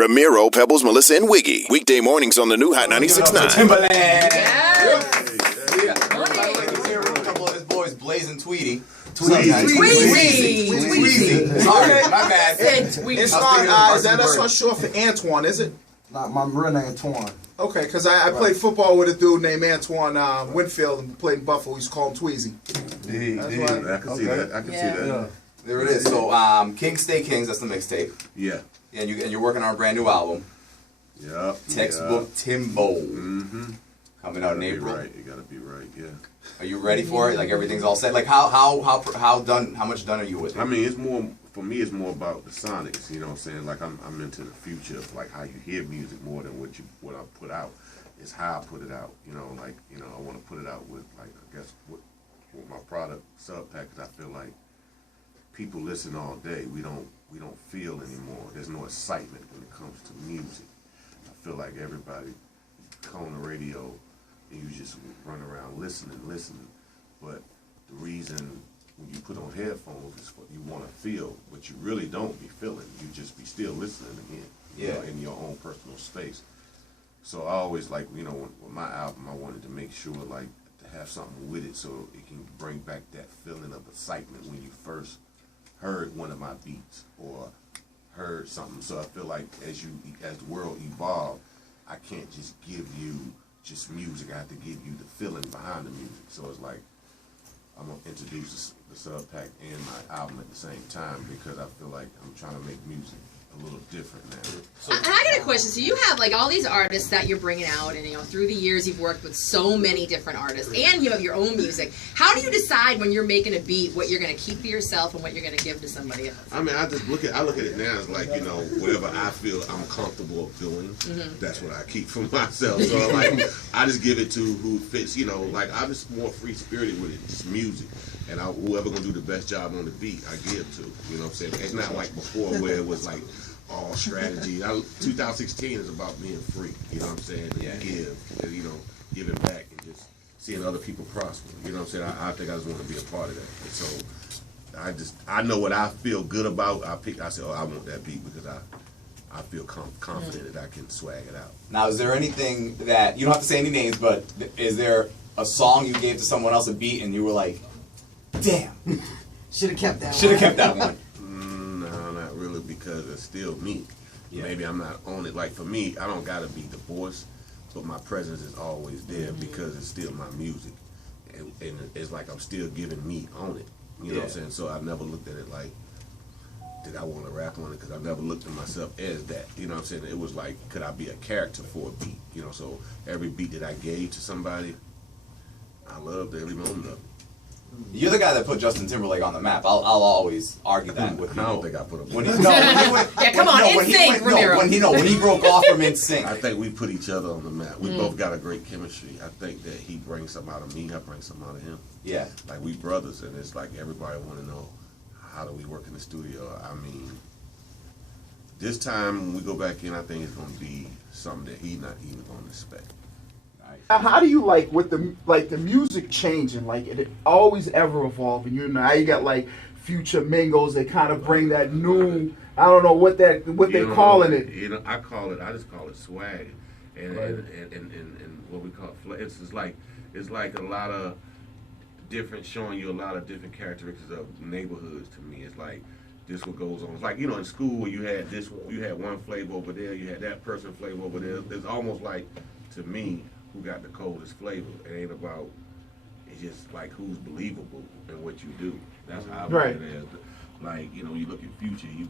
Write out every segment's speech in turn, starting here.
Ramiro, Pebbles, Melissa, and Wiggy. Weekday mornings on the new Hot 96.9. Timbaland. Yes. A couple of his boys, Blaze and Tweety. Tweezy. Sorry, my bad. It's not, is that not short for Antoine, is it? Not my real name, Antoine. Okay, because I played football with a dude named Antoine Winfield and played in Buffalo. We used to call him Tweezy. I can see that. I can see that. There it is. So, Kings Stay Kings, that's the mixtape. Yeah. And you're working on a brand new album. Yep. Textbook Timbo. Mm-hmm. Coming out in April. Right. You gotta be right. Yeah. Are you ready for it? Like everything's all set. Like how much done are you with it? I mean, it's more for me. It's more about the sonics. You know what I'm saying? Like I'm into the future of like how you hear music more than what I put out. It's how I put it out. You know, like I want to put it out with like I guess with my product sub pack. Cause I feel like people listen all day. We don't feel anymore. There's no excitement when it comes to music. I feel like everybody on the radio and you just run around listening. But the reason when you put on headphones is what you want to feel, but you really don't be feeling. You just be still listening again, you know, in your own personal space. So I always like, with my album, I wanted to make sure like to have something with it so it can bring back that feeling of excitement when you first heard one of my beats or heard something. So I feel like as the world evolved, I can't just give you just music. I have to give you the feeling behind the music. So it's like I'm gonna introduce the sub pack and my album at the same time because I feel like I'm trying to make music a little different now. So, I got a question. So you have like all these artists that you're bringing out, and through the years you've worked with so many different artists, and you have your own music. How do you decide when you're making a beat what you're going to keep to yourself and what you're going to give to somebody else? I mean, I look at it now as like whatever I feel I'm comfortable doing, that's what I keep for myself. So like I just give it to who fits. Like I'm just more free spirited with it. It's music, and whoever gonna do the best job on the beat, I give to. You know what I'm saying? It's not like before where it was like all strategy. 2016 is about being free. You know what I'm saying? Giving back and just seeing other people prosper. You know what I'm saying? I think I just want to be a part of that. And so I know what I feel good about. I say, I want that beat because I feel confident that I can swag it out. Now, is there anything that you don't have to say any names, but is there a song you gave to someone else a beat and you were like, damn, Should have kept that. should have kept that one? No, not really, because it's still me. Yeah. Maybe I'm not on it. Like for me, I don't gotta be the voice, but my presence is always there because it's still my music, and it's like I'm still giving me on it. You know what I'm saying? So I've never looked at it like, did I want to rap on it? Because I've never looked at myself as that. You know what I'm saying? It was like, could I be a character for a beat? So every beat that I gave to somebody, I loved every moment of it. You're the guy that put Justin Timberlake on the map. I'll always argue that with people. I don't think I put him. Ramiro. When he broke off from NSYNC. I think we put each other on the map. We both got a great chemistry. I think that he brings something out of me. I bring something out of him. Yeah. Like we brothers, and it's like everybody want to know how do we work in the studio. I mean, this time when we go back in, I think it's going to be something that he's not even going to expect. How do you like with the music changing? Like it always ever evolving. Now you got like future mingles that kind of bring that new. I don't know what they're calling it. I just call it swag, and what we call it's like a lot of different, showing you a lot of different characteristics of neighborhoods. To me, it's like this what goes on. It's like in school you had one flavor over there, you had that person flavor over there. It's almost like, to me, who got the coldest flavor. It ain't about, it's just like who's believable in what you do. That's how I look at it as. Like, you look at Future, he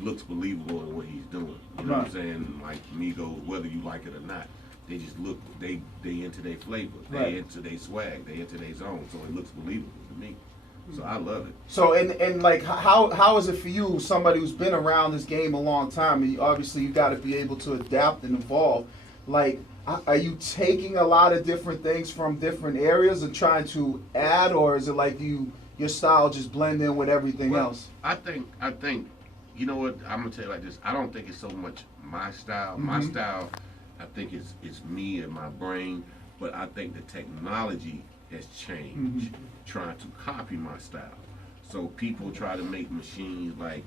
looks believable in what he's doing. You know what I'm saying? Like Migos, whether you like it or not, they just look, they into their flavor, they into their swag, they into their zone, so it looks believable to me. So I love it. So and like how is it for you, somebody who's been around this game a long time? And obviously you got to be able to adapt and evolve. Like, are you taking a lot of different things from different areas and trying to add, or is it like your style just blend in with everything else? I think you know what, I'm gonna tell you like this. I don't think it's so much my style. My style, I think it's me and my brain, but I think the technology has changed, trying to copy my style. So people try to make machines like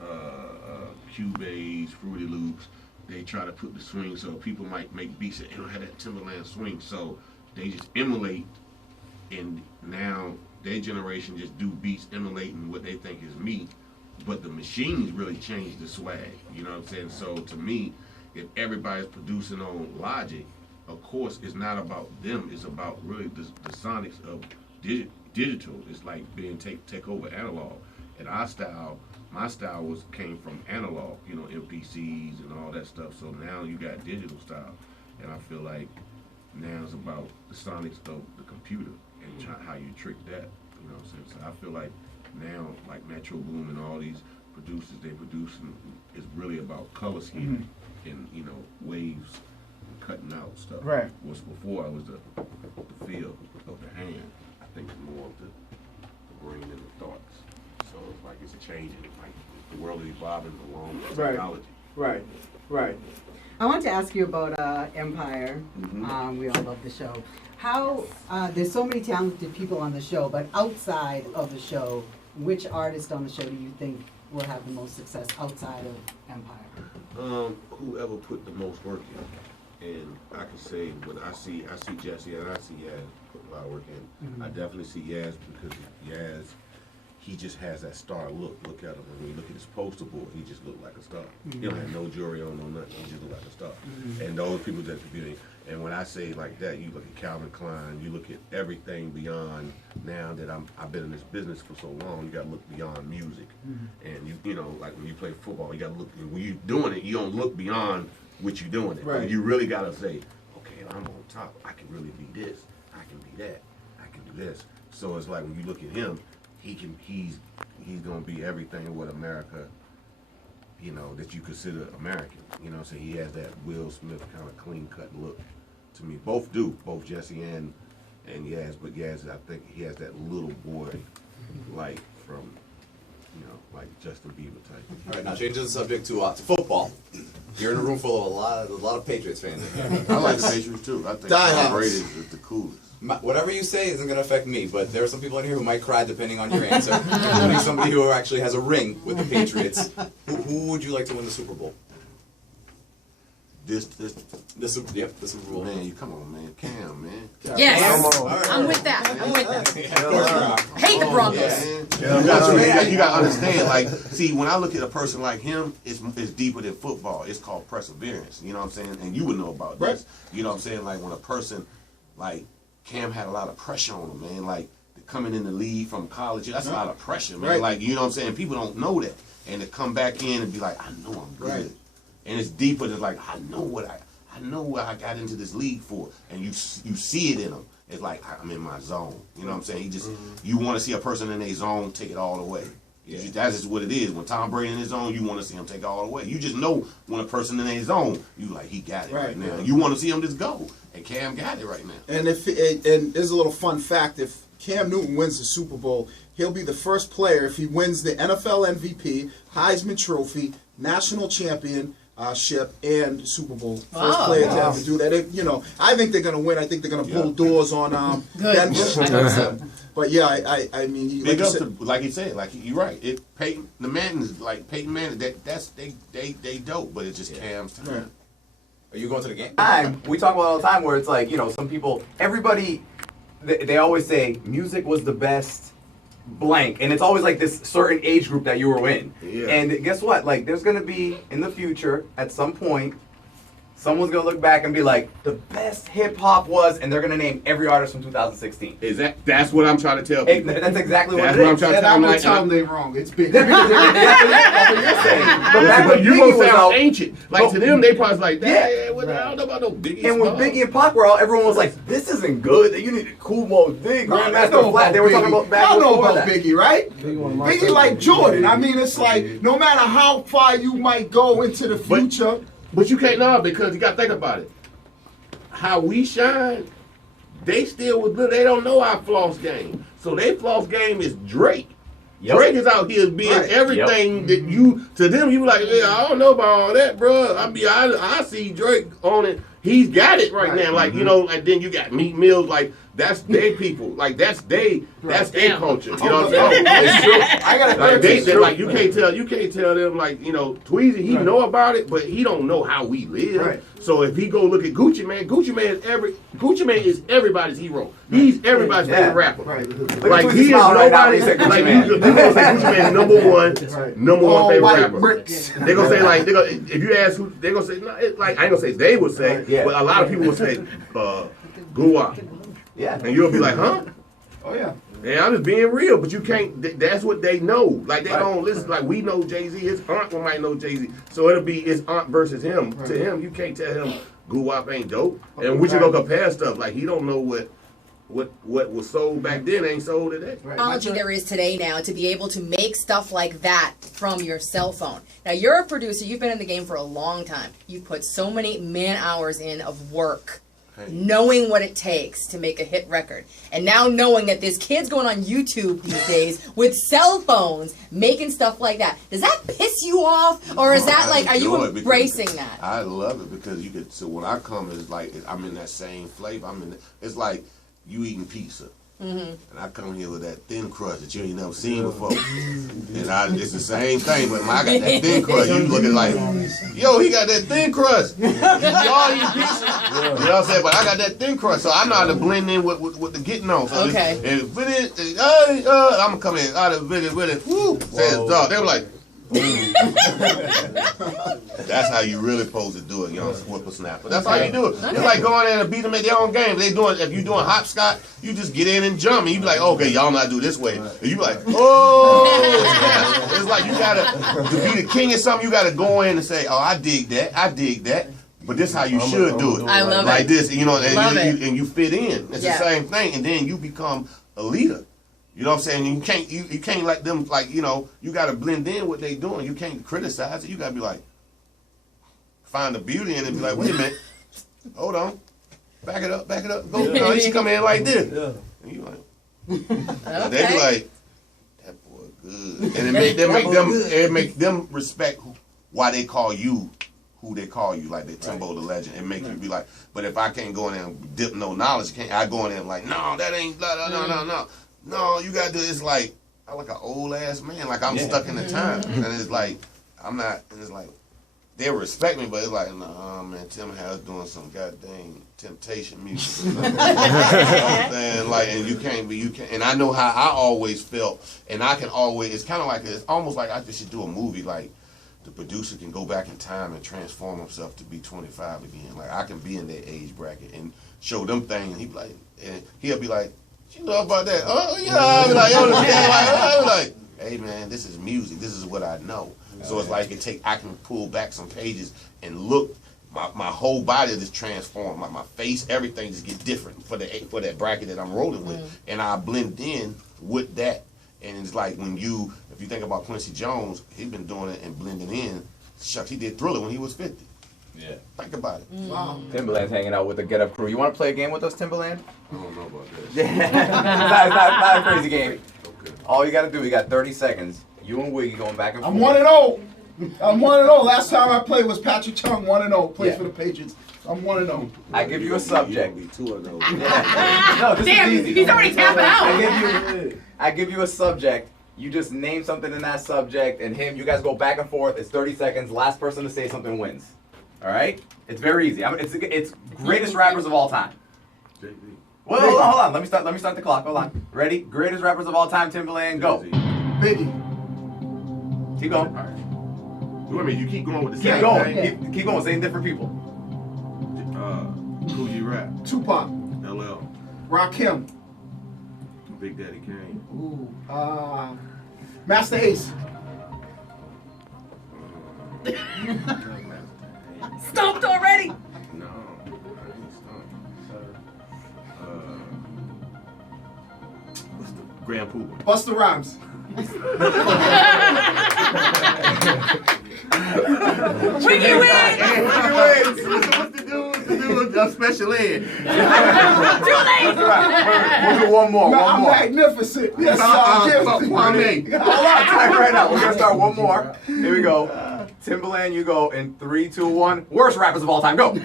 Cubase, Fruity Loops. They try to put the swing, so people might make beats that don't have that Timbaland swing, so they just emulate, and now their generation just do beats emulating what they think is me, but the machines really change the swag, you know what I'm saying? So to me, if everybody's producing on Logic, of course it's not about them, it's about really the sonics of digital. It's like being take over analog. And our style, my style came from analog, you know, MPCs and all that stuff. So now you got digital style, and I feel like now it's about the sonics of the computer and how you trick that. You know what I'm saying? So I feel like now, like Metro Boom and all these producers, they produce, it's really about color scheme and, you know, waves and cutting out stuff. Right. What's before I was the feel of the hand. I think more of the brain and the thoughts. So it's like it's changing. Like the world is evolving along with technology. Right. I want to ask you about Empire. We all love the show. How there's so many talented people on the show, but outside of the show, which artist on the show do you think will have the most success outside of Empire? Whoever put the most work in, and I can say when I see Jesse and I see Yaz put a lot of work in. I definitely see Yaz because Yaz, he just has that star look. Look at him. When you look at his poster board, he just looked like a star. He don't have no jewelry on, no nothing. He just look like a star. And those people that could be. And when I say like that, you look at Calvin Klein. You look at everything beyond. Now that I've been in this business for so long, you got to look beyond music. And you know, like when you play football, you got to look. When you're doing it, you don't look beyond what you're doing. Right. You really got to say, okay, I'm on top. I can really be this. I can be that. I can do this. So it's like when you look at him. He's gonna be everything what America, you know, that you consider American. You know what I'm saying? He has that Will Smith kind of clean cut look to me. Both do, both Jesse and Yaz, but Yaz, I think he has that little boy like from, you know, like Justin Bieber type. All right, now changing the subject to football. You're in a room full of a lot of Patriots fans. I like the Patriots too. I think Die Tom Hards. Brady is the coolest. Whatever you say isn't going to affect me, but there are some people in here who might cry depending on your answer. Including somebody who actually has a ring with the Patriots. Who would you like to win the Super Bowl? The Super Bowl. Man, you come on, man. Cam, man. Yes, All right. I'm with that. Hate the Broncos. You got to understand, like, see, when I look at a person like him, it's deeper than football. It's called perseverance. You know what I'm saying? And you would know about this. You know what I'm saying? Like, when a person, like, Cam had a lot of pressure on him, man. Like, coming in the league from college, that's a lot of pressure, man. Right. Like, you know what I'm saying? People don't know that. And to come back in and be like, I know I'm good. Right. And it's deeper than like, I know what I got into this league for. And you see it in him. It's like, I'm in my zone. You know what I'm saying? He just, you want to see a person in their zone take it all the way. Yeah. That's just what it is. When Tom Brady in his zone, you want to see him take it all the way. You just know when a person in their zone, you like, he got it right now. You want to see him just go. And Cam got it right now. And and there's a little fun fact: if Cam Newton wins the Super Bowl, he'll be the first player if he wins the NFL MVP, Heisman Trophy, national championship, and Super Bowl. First player to ever do that. You know, I think they're gonna win. I think they're gonna pull doors on Denver. But yeah, I mean, Big up to, like he said, like you're right. Peyton Manning, they dope, but it's just Cam's time. Right. Are you going to the game? We talk about it all the time where it's like, you know, some people, everybody, they always say music was the best blank. And it's always like this certain age group that you were in. Yeah. And guess what? Like, there's going to be, in the future, at some point, someone's going to look back and be like, the best hip-hop was, and they're going to name every artist from 2016. That's what I'm trying to tell people. That's exactly what That's it what I'm is. trying to And tell I'm them. gonna tell them they're wrong. It's big. That's what you're saying. But back when You Biggie gonna was sound out, ancient. Like to them, they probably like, Yeah. I don't know about no Biggie. and when Biggie and Pac were out, everyone was like, "This isn't good. You need Cool Mo Dig, Grandmaster Flat." They were talking about back Y'all know before about that. Biggie, right? Biggie like Jordan. I mean, it's like no matter how far you might go into the future. But you can't know because you got to think about it. How we shine, they still was little. They don't know our floss game. So their floss game is Drake. Yep. Drake is out here being Right. everything that you, to them, you like, yeah, I don't know about all that, bro. I see Drake on it he's got it right now. Like, you know, and then you got Meat Mills, like, that's their people. Like, that's their culture. You know what I'm saying? It's true. I got Like, like, you can't tell them, like, you know, Tweezy, he know about it, but he don't know how we live. Right. So if he go look at Gucci Mane is everybody's hero. He's everybody's favorite rapper. Right. Like, he is nobody. Like, you gonna say Gucci Mane number one favorite rapper. Bricks. They gonna say, like, if you ask who, they gonna say, no, like, I ain't gonna say they would say, but a lot of people would say, Guwap. Yeah. And you'll be like, huh? Oh yeah. Yeah, I'm just being real, but you can't. That's what they know. Like, they don't listen. Like, we know Jay-Z. His aunt might know Jay-Z. So it'll be his aunt versus him. Right. To him, you can't tell him Guwap ain't dope. And we should go compare stuff. Like, he don't know what was sold back then ain't sold today. Right. Technology there is today now to be able to make stuff like that from your cell phone. Now, you're a producer. You've been in the game for a long time. You've put so many man-hours in of work, knowing what it takes to make a hit record. And now knowing that there's kids going on YouTube these days with cell phones making stuff like that. Does that piss you off? Or is that like, are you embracing that? I love it because you could, so when I come, it's like, I'm in that same flavor. It's like you eating pizza. And I come here with that thin crust that you ain't never seen before. And it's the same thing, but when I got that thin crust, you looking like, yo, he got that thin crust. Y'all eat pizza. You know what I'm saying? But I got that thin crust, so I know how to blend in with the getting on. So okay. I'm gonna come in out of it with it. Woo! Says dog. They were like, that's how you really supposed to do it, young whippersnapper. That's how you do it. It's like going in and beat them at their own game. If you doing hopscotch, you just get in and jump, and you be like, okay, y'all not do this way. And you be like, oh, it's like you gotta, to be the king of something, you gotta go in and say, oh, I dig that. But this is how you should do it. I love like it. This, you know, and you fit in. It's the same thing, and then you become a leader. You know what I'm saying? You can't let them, like, you know, you got to blend in what they doing. You can't criticize it. You got to be like, find the beauty in it and be like, wait a minute, hold on, back it up, go. You know, she come in like this. Yeah. And you like, okay. They be like, that boy good. And it make them respect why they call you who they call you, like they Timbo the legend. It make you be like, but if I can't go in there and dip no knowledge, I go in there and like, no, that ain't, no. No, you gotta do it. It's like I'm like an old ass man. Like I'm stuck in the time, and it's like I'm not. And it's like they respect me, but it's like, nah, man. Tim has doing some goddamn temptation music. You know what I'm saying? Like, and you can't. And I know how I always felt, and I can always. It's kind of like it's almost like I just should do a movie. Like the producer can go back in time and transform himself to be 25 again. Like I can be in that age bracket and show them things. And he'll be like. You know about that? Oh yeah, I be like, hey man, this is music. This is what I know. So it's like I can pull back some pages and look. My whole body just transformed. My face, everything just get different for that bracket that I'm rolling with, and I blend in with that. And it's like if you think about Quincy Jones, he's been doing it and blending in. Shucks, he did Thriller when he was 50. Yeah. Think about it. Wow. Timbaland's hanging out with the Get Up crew. You want to play a game with us, Timbaland? I don't know about that. it's not a crazy game. Okay. All you got to do, you got 30 seconds. You and Wiggy going back and forth. I'm 1-0. I'm 1-0. Last time I played was Patrick Chung, 1-0. Plays for the Patriots. I'm 1-0. I give you a subject. You 2-0. No, this is easy. He's already tapping out. I give you a subject. You just name something in that subject, and you guys go back and forth. It's 30 seconds. Last person to say something wins. All right? It's very easy. It's greatest rappers of all time. Well, hold on. Let me start the clock. Hold on. Ready? Greatest rappers of all time. Timbaland, go. Biggie. Keep going. I mean, you keep going with the same thing. Keep going. Saying different people. Cool G Rap. Tupac. LL. Rakim. Big Daddy Kane. Ooh. Master Ace. Stumped already. No, I ain't stumped. What's the Grand Poobah? Busta Rhymes. Wiggy wins. What's the dude of special ed? Too late. We'll do one more. I'm magnificent. Yes, Kwame. Hold on, time right now. We're gonna start one more. Here we go. Timbaland, you go in 3, 2, 1. Worst rappers of all time, go.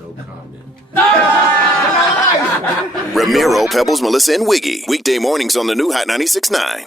No comment. Ramiro, Pebbles, Melissa, and Wiggy. Weekday mornings on the new Hot 96.9.